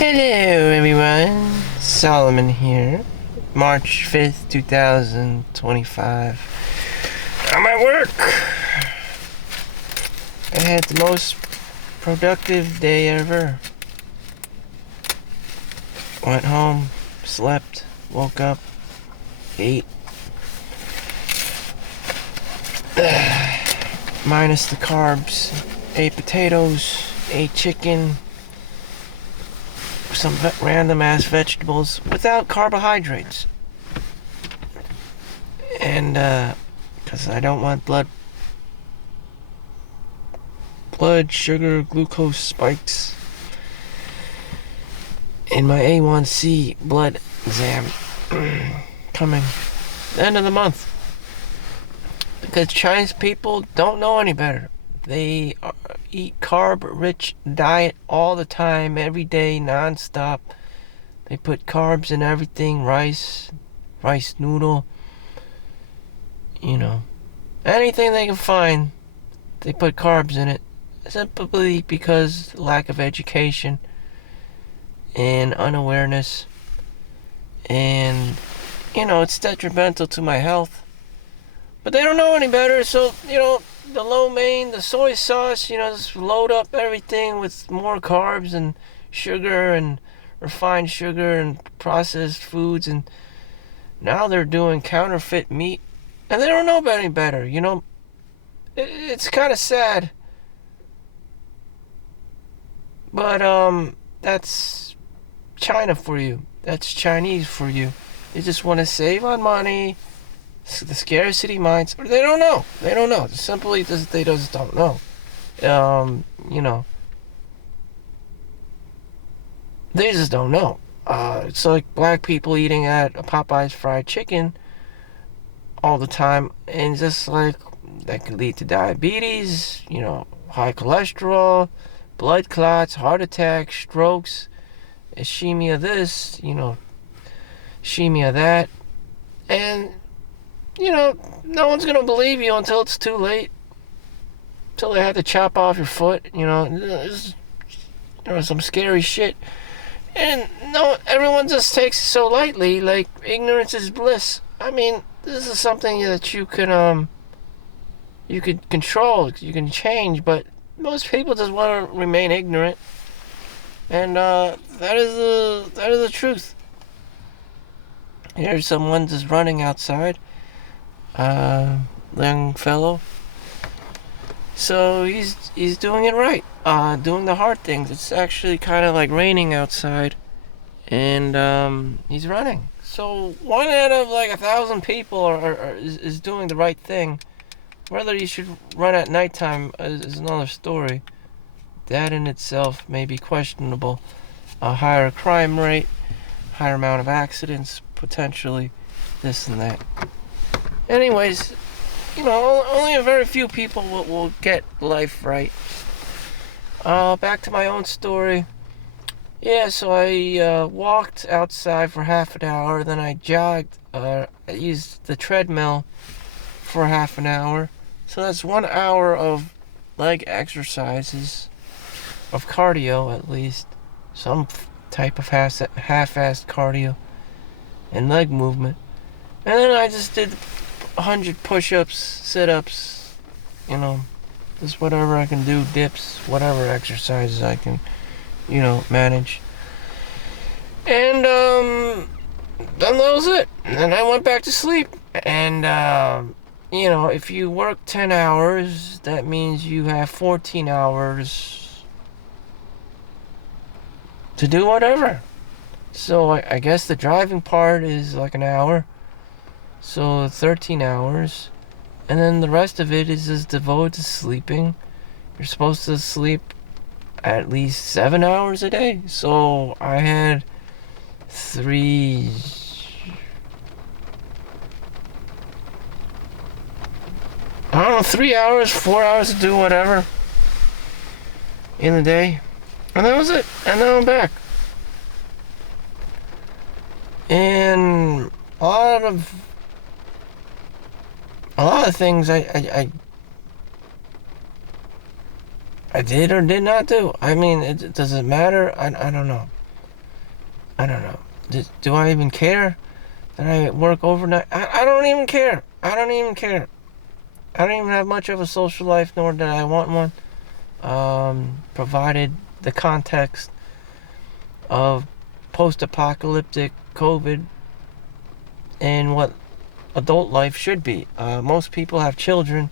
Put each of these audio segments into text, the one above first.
Hello everyone, Solomon here, March 5th, 2025. I'm at work. I had the most productive day ever. Went home, slept, woke up, ate. Minus the carbs. Ate potatoes, ate chicken, some random ass vegetables without carbohydrates. And because I don't want blood sugar, glucose spikes in my A1C blood exam coming the end of the month. Because Chinese people don't know any better. They eat carb-rich diet all the time, every day, non-stop. They put carbs in everything, rice noodle, anything they can find, they put carbs in it. Simply because lack of education and unawareness. And, it's detrimental to my health. But they don't know any better, so, the lo mein, the soy sauce, just load up everything with more carbs and sugar and refined sugar and processed foods, and now they're doing counterfeit meat, and they don't know any better, It's kind of sad. But, that's China for you. That's Chinese for you. They just want to save on money. The scarcity minds, or they don't know. They don't know. Simply, they just don't know. They just don't know. It's like black people eating at a Popeye's fried chicken all the time, and just like that could lead to diabetes, high cholesterol, blood clots, heart attacks, strokes, ischemia this, ischemia that, and no one's gonna believe you until it's too late. Until they have to chop off your foot, some scary shit. And no, everyone just takes it so lightly, like ignorance is bliss. I mean, this is something that you could control, you can change, but most people just want to remain ignorant. And that is the truth. Here's someone just running outside. Young fellow. So he's doing it right. Doing the hard things. It's actually kind of like raining outside, and he's running. So 1 out of like 1,000 people is doing the right thing. Whether you should run at nighttime is another story. That in itself may be questionable. A higher crime rate, higher amount of accidents, potentially this and that. Anyways, only a very few people will get life right. Back to my own story. Yeah, so I walked outside for half an hour, then I jogged. I used the treadmill for half an hour. So that's 1 hour of leg exercises, of cardio at least. Some type of half-assed cardio and leg movement. And then I just did 100 push-ups, sit-ups, just whatever I can do, dips, whatever exercises I can, manage. And, then that was it. And then I went back to sleep. And, if you work 10 hours, that means you have 14 hours to do whatever. So I guess the driving part is like an hour. So 13 hours. And then the rest of it is just devoted to sleeping. You're supposed to sleep at least 7 hours a day. So I had 3 hours, 4 hours to do whatever in the day. And that was it. And then I'm back. And a lot of things I did or did not do. I mean, does it matter? I don't know. I don't know. Do I even care that I work overnight? I don't even care. I don't even care. I don't even have much of a social life, nor did I want one. Provided the context of post-apocalyptic COVID and what adult life should be. Most people have children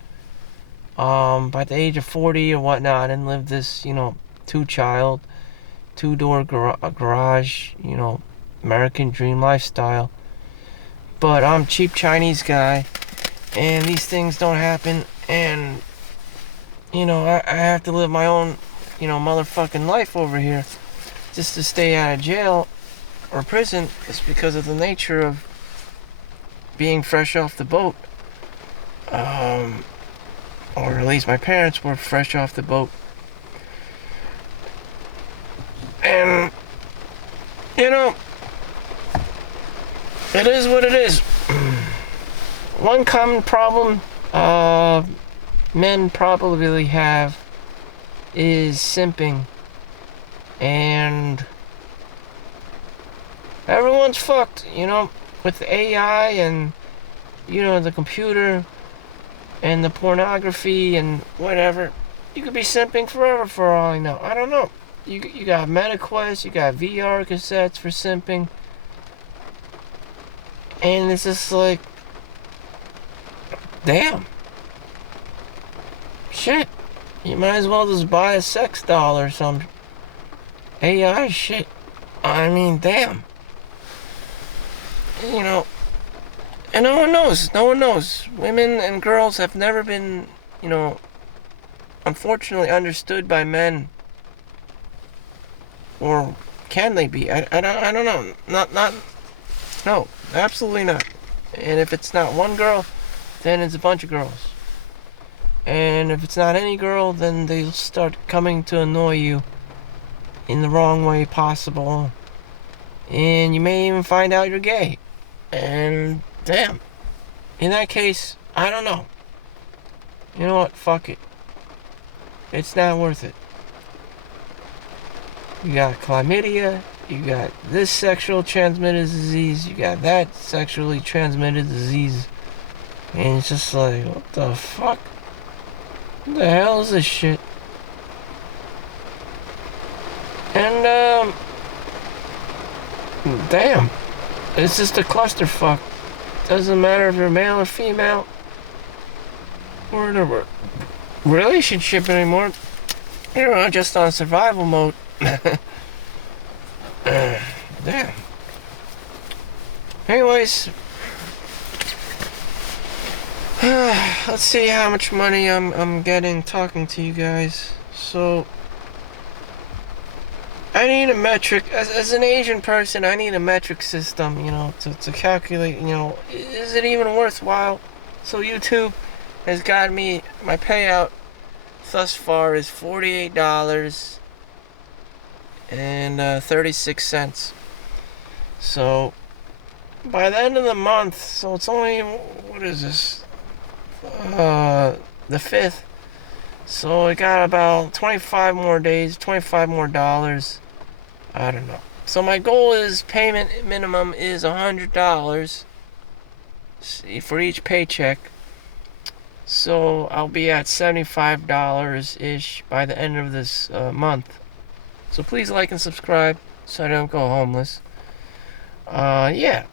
by the age of 40 or whatnot and live this, two-child, two-door garage, American dream lifestyle. But I'm a cheap Chinese guy, and these things don't happen, and, I have to live my own, motherfucking life over here just to stay out of jail or prison. It's because of the nature of being fresh off the boat. Or at least my parents were fresh off the boat. And, it is what it is. One common problem men probably have is simping. And everyone's fucked, with AI and, the computer and the pornography and whatever. You could be simping forever for all I know. I don't know. You got MetaQuest, you got VR cassettes for simping. And it's just like, damn. Shit. You might as well just buy a sex doll or some AI shit. I mean, damn. And no one knows. Women and girls have never been, unfortunately understood by men. Or can they be? I don't know. No, absolutely not. And if it's not one girl, then it's a bunch of girls. And if it's not any girl, then they'll start coming to annoy you in the wrong way possible. And you may even find out you're gay. And damn. In that case, I don't know. You know what? Fuck it. It's not worth it. You got chlamydia, you got this sexual transmitted disease, you got that sexually transmitted disease. And it's just like, what the fuck? What the hell is this shit? And, damn. It's just a clusterfuck. Doesn't matter if you're male or female. Or in a relationship anymore. You're just on survival mode. Damn. Anyways. Let's see how much money I'm getting talking to you guys. So I need a metric. As an Asian person, I need a metric system, to calculate, is it even worthwhile? So YouTube has got me, my payout thus far is $48 and 36 cents. So by the end of the month, so it's only, what is this? The 5th. So I got about 25 more days, 25 more dollars. I don't know. So my goal is payment minimum is $100 for each paycheck. So I'll be at $75-ish by the end of this month. So please like and subscribe so I don't go homeless. Yeah.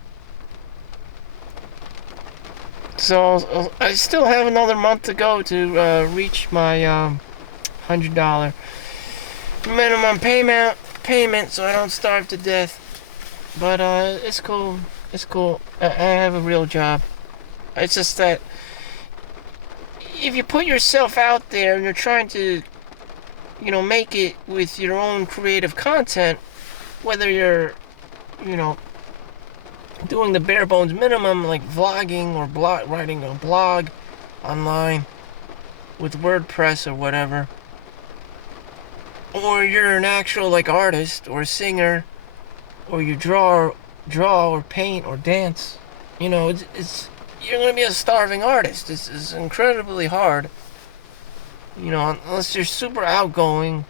So I still have another month to go to reach my $100 minimum payment so I don't starve to death. But it's cool. It's cool. I have a real job. It's just that if you put yourself out there and you're trying to, make it with your own creative content, whether you're, doing the bare bones minimum like vlogging or writing a blog online with WordPress or whatever, or you're an actual artist or singer, or you draw or paint or dance, it's you're gonna be a starving artist. It's incredibly hard, unless you're super outgoing,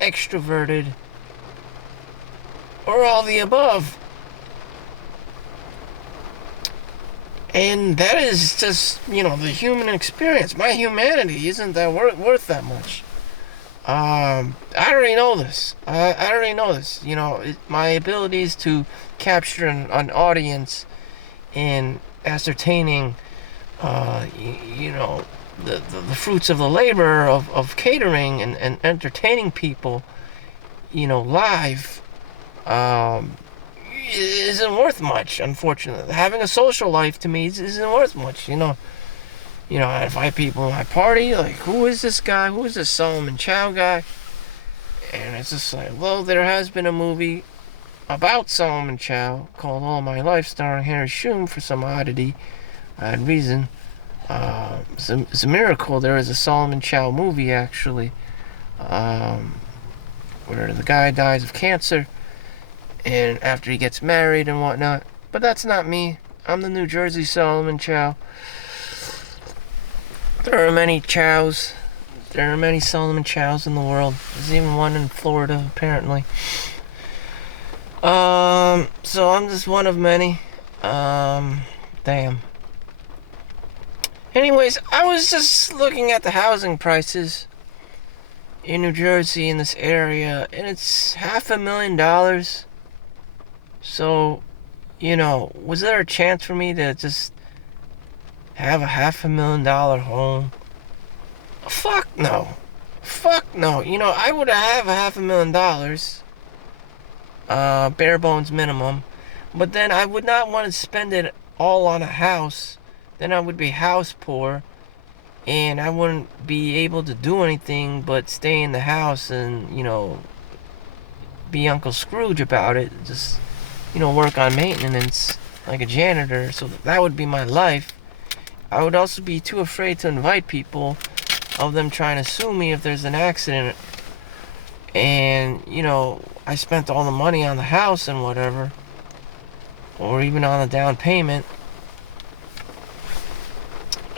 extroverted, or all the above. And that is just, the human experience. My humanity isn't that worth that much. I already know this. I already know this. My abilities to capture an audience in ascertaining, the fruits of the labor of catering and entertaining people, live, isn't worth much, unfortunately. Having a social life to me isn't worth much, I invite people to my party, like, who is this guy? Who is this Solomon Chau guy? And it's just like, well, there has been a movie about Solomon Chau called All My Life, starring Harry Shum for some oddity and reason. It's a miracle there is a Solomon Chau movie, actually, where the guy dies of cancer and after he gets married and whatnot. But that's not me. I'm the New Jersey Solomon Chau. There are many Chows. There are many Solomon Chows in the world. There's even one in Florida, apparently. So I'm just one of many. Damn. Anyways, I was just looking at the housing prices in New Jersey, in this area, and it's $500,000. So, was there a chance for me to just have a $500,000 home? Fuck no. Fuck no. I would have $500,000, bare bones minimum, but then I would not want to spend it all on a house. Then I would be house poor, and I wouldn't be able to do anything but stay in the house and, be Uncle Scrooge about it. Just, work on maintenance like a janitor. So that would be my life. I would also be too afraid to invite people, of them trying to sue me if there's an accident. And, I spent all the money on the house and whatever, or even on the down payment.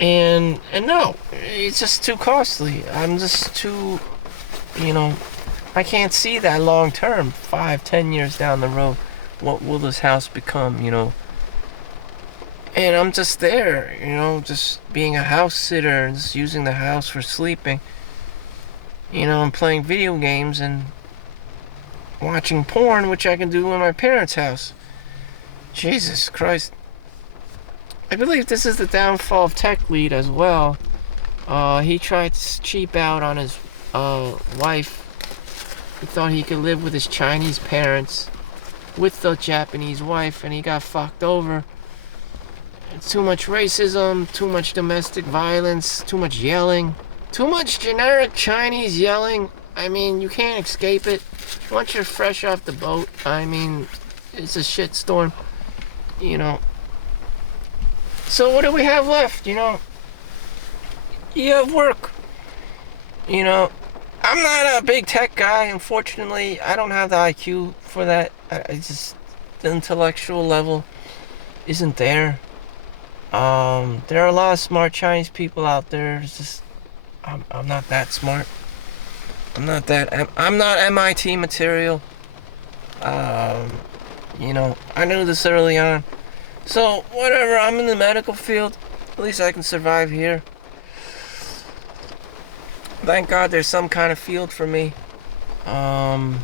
And no, it's just too costly. I'm just too, I can't see that long term, 5-10 years down the road. What will this house become, And I'm just there, just being a house sitter and just using the house for sleeping. And playing video games and watching porn, which I can do in my parents' house. Jesus Christ. I believe this is the downfall of Tech Lead as well. He tried to cheap out on his wife. He thought he could live with his Chinese parents with the Japanese wife, and he got fucked over. It's too much racism, too much domestic violence, too much yelling, too much generic Chinese yelling. I mean, you can't escape it. Once you're fresh off the boat, it's a shitstorm, So what do we have left, You have work. I'm not a big tech guy, unfortunately. I don't have the IQ for that. The intellectual level isn't there. There are a lot of smart Chinese people out there. It's just, I'm not that smart. I'm not MIT material. I knew this early on. So, whatever, I'm in the medical field. At least I can survive here. Thank God there's some kind of field for me. Damn.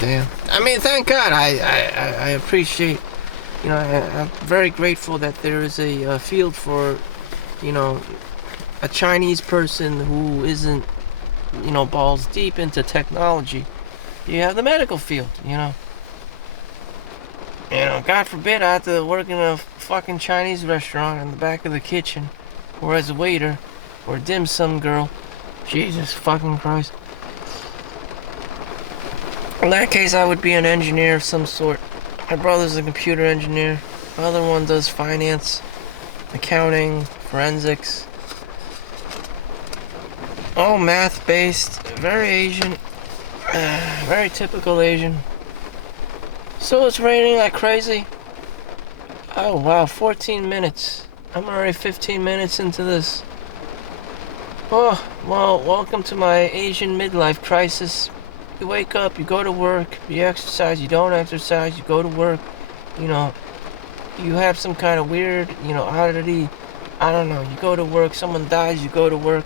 Thank God. I appreciate, I'm very grateful that there is a field for, a Chinese person who isn't, balls deep into technology. You have the medical field, God forbid I have to work in a fucking Chinese restaurant in the back of the kitchen, or as a waiter, or dim sum girl. Jesus fucking Christ. In that case, I would be an engineer of some sort. My brother's a computer engineer. My other one does finance, accounting, forensics. All math-based, very Asian, very typical Asian. So it's raining like crazy. Oh wow, 14 minutes. I'm already 15 minutes into this. Oh, well, welcome to my Asian midlife crisis. You wake up, you go to work, you exercise, you don't exercise, you go to work, you know, you have some kind of weird, oddity. I don't know. You go to work, someone dies, you go to work.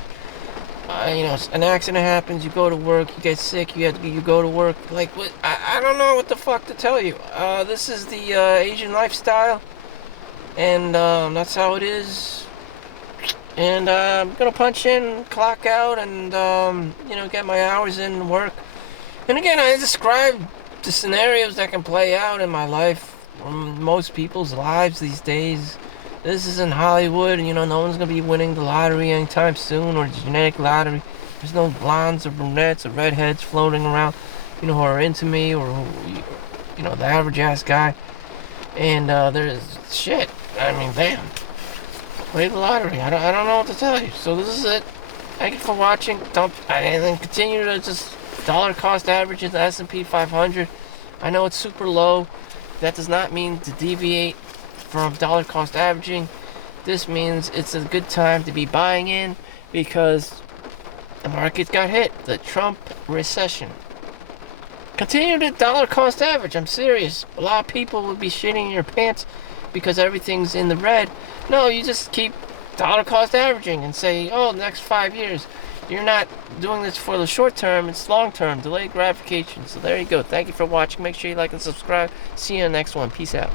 An accident happens, you go to work, you get sick, you go to work. Like, what? I don't know what the fuck to tell you. This is the Asian lifestyle, and that's how it is. And I'm gonna punch in, clock out, and get my hours in and work. And again, I describe the scenarios that can play out in my life, most people's lives these days. This isn't Hollywood, and no one's gonna be winning the lottery anytime soon, or the genetic lottery. There's no blondes or brunettes or redheads floating around, who are into me, or who, the average ass guy. And there's shit. I mean, damn. Play the lottery. I don't know what to tell you. So this is it. Thank you for watching. And then continue to just dollar cost average in the S&P 500. I know it's super low. That does not mean to deviate from dollar cost averaging. This means it's a good time to be buying in because the market got hit. The Trump recession. Continue to dollar cost average. I'm serious. A lot of people will be shitting in your pants because everything's in the red. No, you just keep dollar cost averaging and say, oh, the next 5 years. You're not doing this for the short term, it's long term, delayed gratification. So there you go. Thank you for watching. Make sure you like and subscribe. See you in the next one. Peace out.